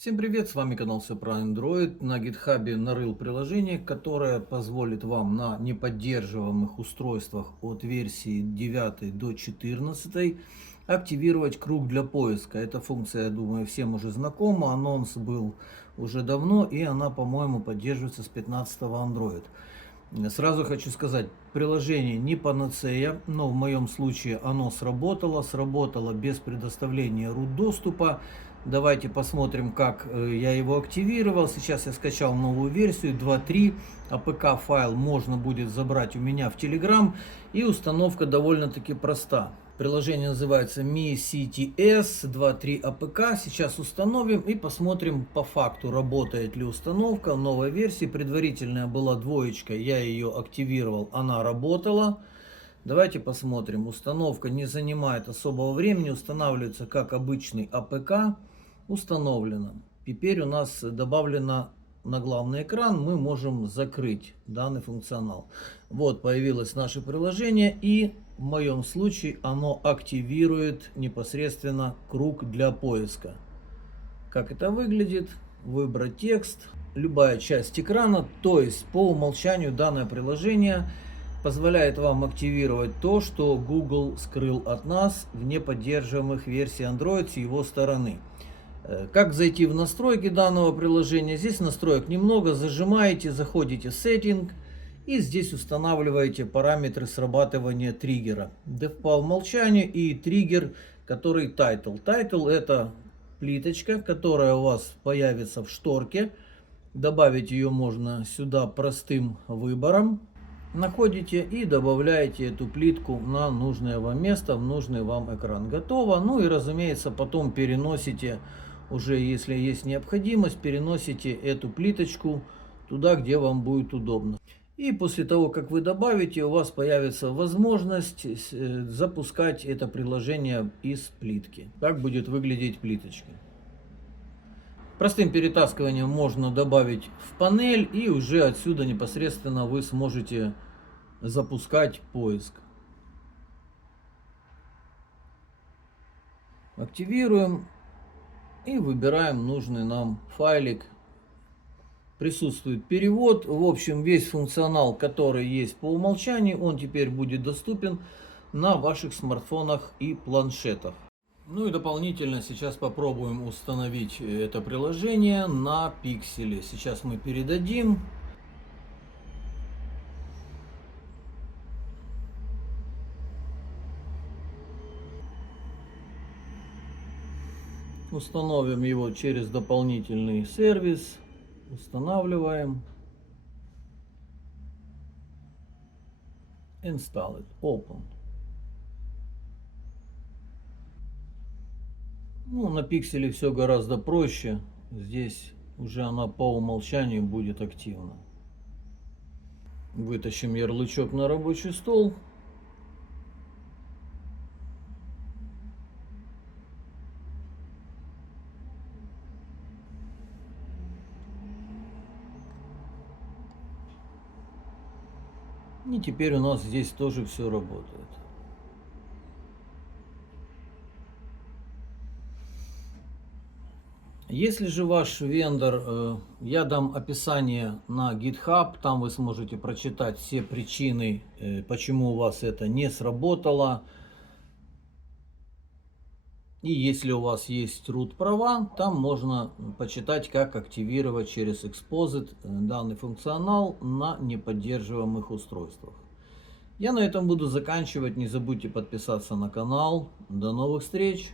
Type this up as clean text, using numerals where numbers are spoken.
Всем привет, с вами канал Все про Android. На GitHub нарыл приложение, которое позволит вам на неподдерживаемых устройствах от версии 9 до 14 активировать круг для поиска. Эта функция, я думаю, всем уже знакома. Анонс был уже давно, и она, по-моему, поддерживается с 15 Android. Сразу хочу сказать, приложение не панацея, но в моем случае оно сработало без предоставления root доступа. Давайте посмотрим, как я его активировал. Сейчас я скачал новую версию 2.3. APK файл можно будет забрать у меня в Telegram. И установка довольно-таки проста. Приложение называется Mi CTS 2.3 APK. Сейчас установим и посмотрим по факту, работает ли установка в новой версии. Предварительная была двоечка, я ее активировал, она работала. Давайте посмотрим. Установка не занимает особого времени, устанавливается как обычный APK. Установлено. Теперь у нас добавлено на главный экран, мы можем закрыть данный функционал. Вот появилось наше приложение, и в моем случае оно активирует непосредственно круг для поиска. Как это выглядит? Выбрать текст, любая часть экрана, то есть по умолчанию данное приложение позволяет вам активировать то, что Google скрыл от нас в неподдерживаемых версиях Android с его стороны. Как зайти в настройки данного приложения? Здесь настроек немного. Зажимаете, заходите в Setting и здесь устанавливаете параметры срабатывания триггера. Def по умолчанию и триггер, который Title. Title — это плиточка, которая у вас появится в шторке. Добавить ее можно сюда простым выбором. Находите и добавляете эту плитку на нужное вам место, в нужный вам экран. Готово. Ну и, разумеется, потом переносите, уже если есть необходимость, переносите эту плиточку туда, где вам будет удобно. И после того, как вы добавите, у вас появится возможность запускать это приложение из плитки. Так будет выглядеть плиточка. Простым перетаскиванием можно добавить в панель, и уже отсюда непосредственно вы сможете запускать поиск. Активируем и выбираем нужный нам файлик. Присутствует перевод. В общем, весь функционал, который есть по умолчанию, он теперь будет доступен на ваших смартфонах и планшетах. Ну и дополнительно сейчас попробуем установить это приложение на пикселе. Сейчас мы передадим. Установим его через дополнительный сервис. Устанавливаем. Install it. Open. Ну, на пикселе все гораздо проще. Здесь уже она по умолчанию будет активна. Вытащим ярлычок на рабочий стол. И теперь у нас здесь тоже все работает. Если же ваш вендор, я дам описание на GitHub, там вы сможете прочитать все причины, почему у вас это не сработало. И если у вас есть root права, там можно почитать, как активировать через Exposit данный функционал на неподдерживаемых устройствах. Я на этом буду заканчивать. Не забудьте подписаться на канал. До новых встреч!